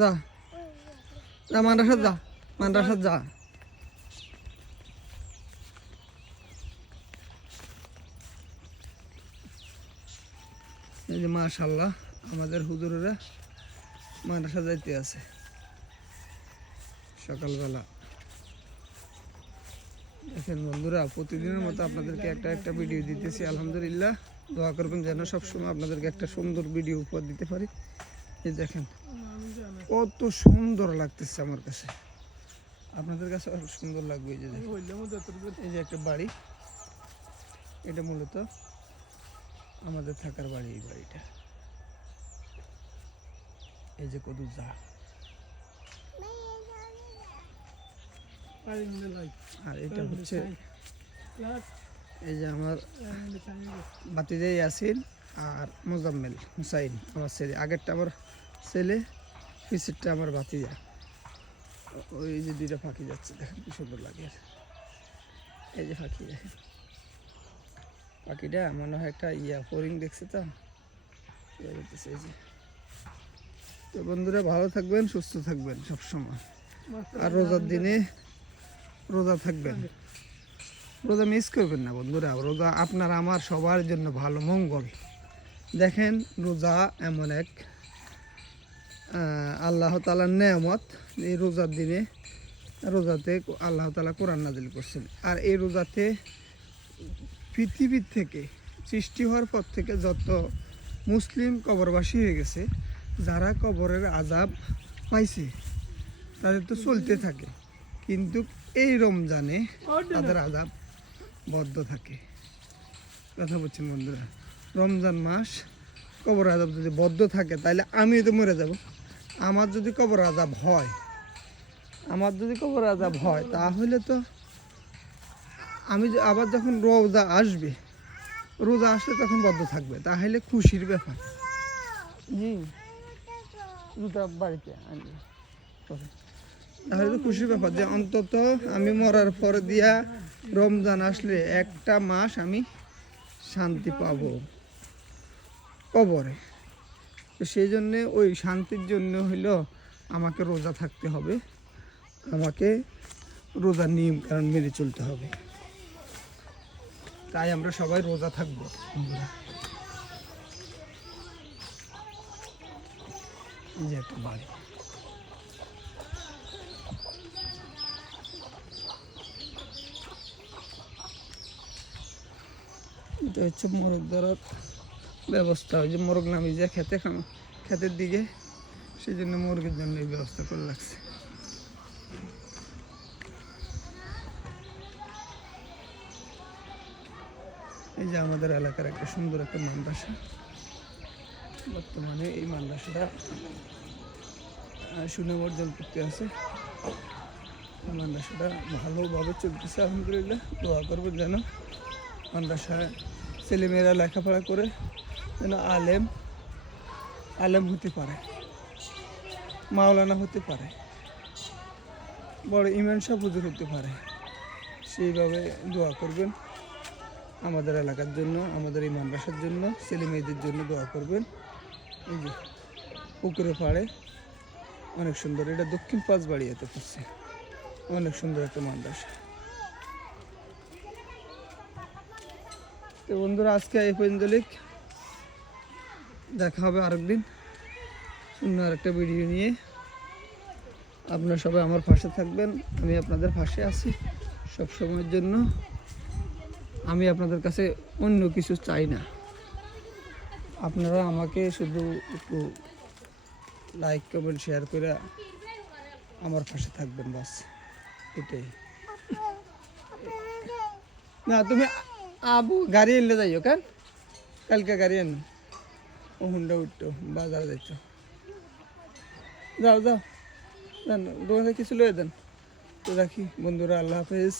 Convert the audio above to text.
যা যা মাদ্রাসা যা, মাদ্রাসা যা। এই যে মাশাআল্লাহ আমাদের হুজুরেরা মাদ্রাসা যাইতে আছে সকালবেলা। দেখেন বন্ধুরা, প্রতিদিনের মতো আপনাদেরকে একটা একটা ভিডিও দিতেছি। আলহামদুলিল্লাহ, দোয়া করবেন যেন সবসময় আপনাদেরকে একটা সুন্দর ভিডিও উপহার দিতে পারি। এই দেখেন কত সুন্দর লাগতেছে আমার কাছে, আপনাদের কাছে সুন্দর লাগবে। এই যে এই যে একটা বাড়ি, এটা মূলত আমাদের থাকার বাড়ি। এই বাড়িটা এই যে কত যা, আর এটা হচ্ছে এই যে আমার ভাতিজা ইয়াসিন আর মোজাম্মেল হুসাইন আমার ছেলে। আগেরটা আমার ছেলে, পিছেরটা আমার ভাতিজা। ওই যে দুইটা পাখি যাচ্ছে, দেখেন কি সুন্দর লাগে। এই যে পাখি দেখেন, পাখিটা মনে হয় একটা ফড়িং দেখছে তো। এই যে তো বন্ধুরা, ভালো থাকবেন, সুস্থ থাকবেন সবসময়। আর রোজার দিনে রোজা থাকবেন, রোজা মিস করবেন না বন্ধুরা। রোজা আপনার আমার সবার জন্য ভালো, মঙ্গল। দেখেন রোজা এমন এক আল্লাহ তাআলার নেয়ামত। এই রোজার দিনে, রোজাতে আল্লাহ তাআলা কোরআন নাজিল করছেন। আর এই রোজাতে পৃথিবীর থেকে সৃষ্টি হওয়ার পর থেকে যত মুসলিম কবরবাসী হয়ে গেছে, যারা কবরের আযাব পাইছে তাদের তো চলতে থাকে, কিন্তু এই রমজানে তাদের আযাব বদ্ধ থাকে। কথা বলছেন বন্ধুরা, রমজান মাস কবর আযাব যদি বদ্ধ থাকে, তাহলে আমি তো মরে যাব। আমার যদি কবর আযাব হয়, তাহলে তো আমি আবার যখন রোজা আসবে, রোজা আসলে তখন বদ্ধ থাকবে, তাহলে খুশির ব্যাপার। জি দুটা বাড়িতে আনবে, তাহলে তো খুশির ব্যাপার যে অন্তত আমি মরার পর দিয়া রমজান আসলে একটা মাস আমি শান্তি পাবো কবরে। তো সেই জন্যে ওই শান্তির জন্য হইলো আমাকে রোজা থাকতে হবে, আমাকে রোজার নিয়ম কারণ মেনে চলতে হবে। তাই আমরা সবাই রোজা থাকবো বন্ধুরা। এই যে একটা বাড়ি, এটা হচ্ছে মোরগ ধরার ব্যবস্থা। ওই যে মোরগ নামিয়ে যায় ক্ষেতের দিকে, সেই জন্য মুরগির জন্য এই ব্যবস্থা করে রাখছে। এই যে আমাদের এলাকার একটা সুন্দর একটা মাদ্রাসা। বর্তমানে এই মাদ্রাসাটা সুনাম অর্জন করতে আছে। মাদ্রাসাটা ভালোভাবে চলতেছে আলহামদুলিল্লাহ। দোয়া করবো যেন মাদ্রাসায় ছেলেমেয়েরা লেখাপড়া করে যেন আলেম হতে পারে, মাওলানা হতে পারে, বড় ইমাম সাহেব হুজুর হতে পারে। সেইভাবে দোয়া করবেন আমাদের এলাকার জন্য, আমাদের এই মাদ্রাসার জন্য, ছেলে মেয়েদের জন্য দোয়া করবেন। এই যে পুকুরে পাড়ে অনেক সুন্দর, এটা দক্ষিণ পাঁচবাড়িয়াতে পড়ছে, অনেক সুন্দর একটা মাদ্রাসা। তো বন্ধুরা, আজকে এই পর্যন্ত, দেখা হবে আরেকদিন সুন্দর একটা ভিডিও নিয়ে। আপনারা সবাই আমার পাশে থাকবেন, আমি আপনাদের পাশে আছি সব সময়ের জন্য। আমি আপনাদের কাছে অন্য কিছু চাই না, আপনারা আমাকে শুধু একটু লাইক কমেন্ট শেয়ার করে আমার পাশে থাকবেন, বাস এটাই। না তুমি আবু গাড়ি এনে যাইও, কেন কালকে গাড়ি এনো, ও হুন্ডা উঠতো বাজার যাইত। যাও দোকানে কিছু লয়ে দেন। তো রাখি বন্ধুরা, আল্লাহ হাফেজ।